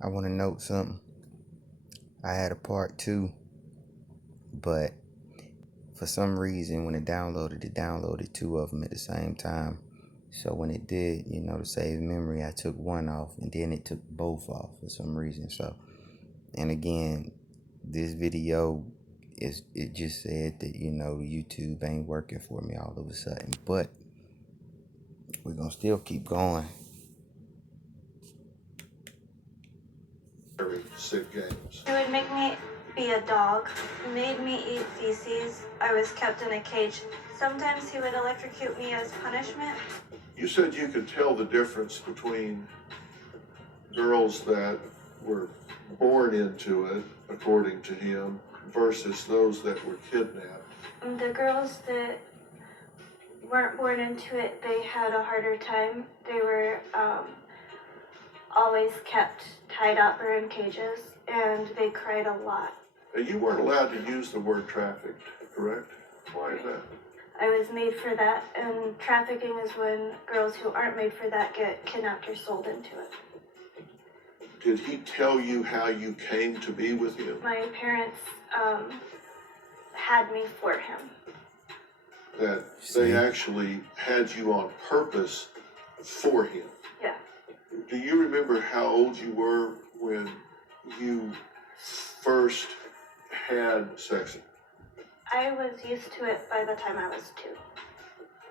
I want to note something. I had a part two, but for some reason, when it downloaded two of them at the same time. So when it did, to save memory, I took one off and then it took both off for some reason. So, and again, this video it just said that, YouTube ain't working for me all of a sudden, but we're gonna still keep going. Very sick games. He would make me be a dog, made me eat feces. I was kept in a cage. Sometimes he would electrocute me as punishment. You said you could tell the difference between girls that were born into it, according to him, versus those that were kidnapped. The girls that weren't born into it, they had a harder time. They were always kept tied up or in cages, and they cried a lot. You weren't allowed to use the word trafficked, correct? Why is that? I was made for that, and trafficking is when girls who aren't made for that get kidnapped or sold into it. Did he tell you how you came to be with him? My parents had me for him. That they actually had you on purpose for him? Yeah. Do you remember how old you were when you first had sex? I was used to it by the time I was 2.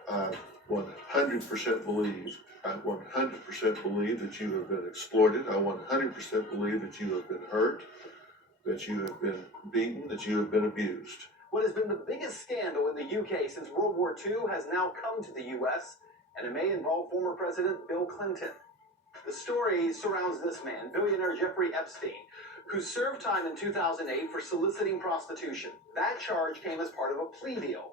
I 100% believe. I 100% believe that you have been exploited. I 100% believe that you have been hurt, that you have been beaten, that you have been abused. What has been the biggest scandal in the UK since World War II has now come to the US, and it may involve former President Bill Clinton. The story surrounds this man, billionaire Jeffrey Epstein, who served time in 2008 for soliciting prostitution. That charge came as part of a plea deal.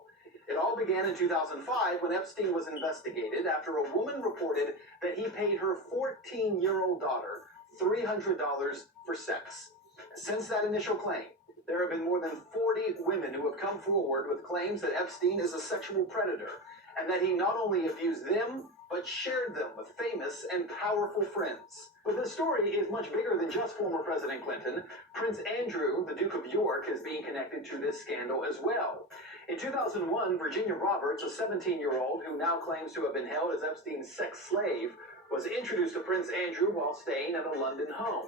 It all began in 2005 when Epstein was investigated after a woman reported that he paid her 14-year-old daughter $300 for sex. Since that initial claim, there have been more than 40 women who have come forward with claims that Epstein is a sexual predator and that he not only abused them, but shared them with famous and powerful friends. But the story is much bigger than just former President Clinton. Prince Andrew, the Duke of York, is being connected to this scandal as well. In 2001, Virginia Roberts, a 17-year-old who now claims to have been held as Epstein's sex slave, was introduced to Prince Andrew while staying at a London home.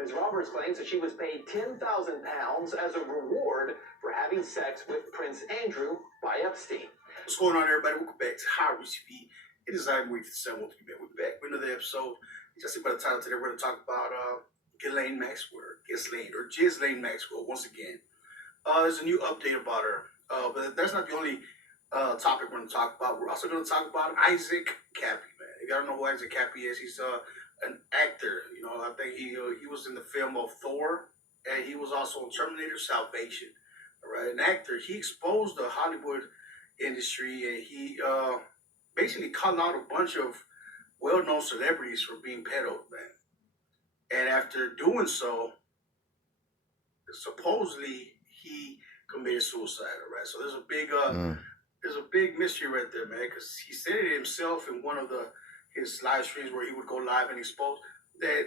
Ms. Roberts claims that she was paid £10,000 as a reward for having sex with Prince Andrew by Epstein. What's going on, everybody? Welcome back to High Reach TV. It is I, Week 7. We're back with another episode. You just see by the title today, we're going to talk about Ghislaine Maxwell, Ghislaine Maxwell, once again. There's a new update about her, but that's not the only topic we're going to talk about. We're also going to talk about Isaac Kappy, man. If y'all don't know who Isaac Kappy is, he's an actor. I think he was in the film of Thor, and he was also in Terminator Salvation. All right, an actor. He exposed the Hollywood industry, and he basically called out a bunch of well-known celebrities for being pedos, man. And after doing so, supposedly he committed suicide. All right, so there's a big mystery right there, man, because he said it himself in one of his live streams where he would go live and expose that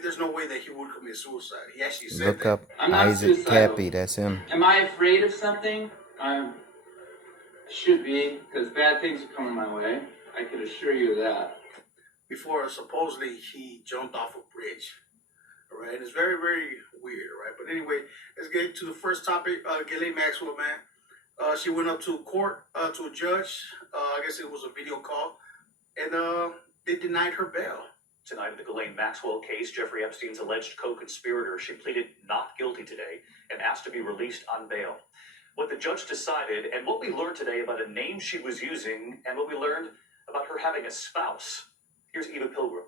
there's no way that he would commit suicide. He actually said Look that. up Isaac Kappy, that's him. Am I afraid of something? I should be, because bad things are coming my way. I can assure you of that. Before supposedly he jumped off a bridge. All right, and it's very, very weird, all right? But anyway, let's get to the first topic. Ghislaine Maxwell, man. She went up to court, to a judge. I guess it was a video call. And they denied her bail. Tonight in the Ghislaine Maxwell case, Jeffrey Epstein's alleged co-conspirator, she pleaded not guilty today and asked to be released on bail. What the judge decided and what we learned today about a name she was using and what we learned about her having a spouse. Here's Eva Pilgrim.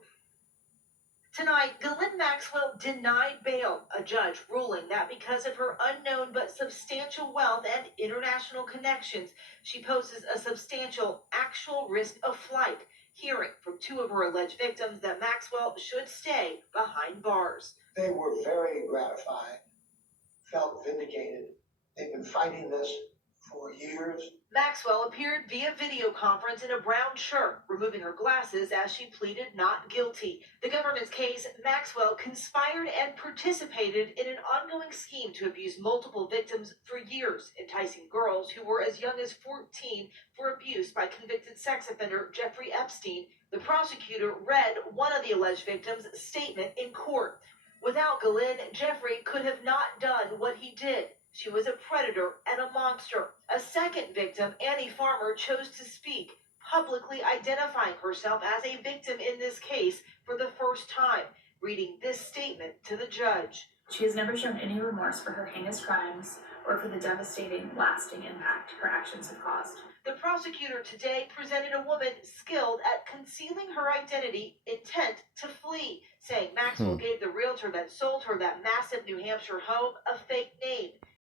Tonight, Ghislaine Maxwell denied bail, a judge ruling that because of her unknown but substantial wealth and international connections, she poses a substantial actual risk of flight. Hearing from 2 of her alleged victims that Maxwell should stay behind bars. They were very gratified, felt vindicated. They've been fighting this for years. Maxwell appeared via video conference in a brown shirt, removing her glasses as she pleaded not guilty. The government's case, Maxwell conspired and participated in an ongoing scheme to abuse multiple victims for years, enticing girls who were as young as 14 for abuse by convicted sex offender Jeffrey Epstein. The prosecutor read one of the alleged victims' statement in court. Without Ghislaine, Jeffrey could have not done what he did. She was a predator and a monster. A second victim, Annie Farmer, chose to speak, publicly identifying herself as a victim in this case for the first time, reading this statement to the judge. She has never shown any remorse for her heinous crimes or for the devastating, lasting impact her actions have caused. The prosecutor today presented a woman skilled at concealing her identity, intent to flee, saying Maxwell gave the realtor that sold her that massive New Hampshire home a fake name.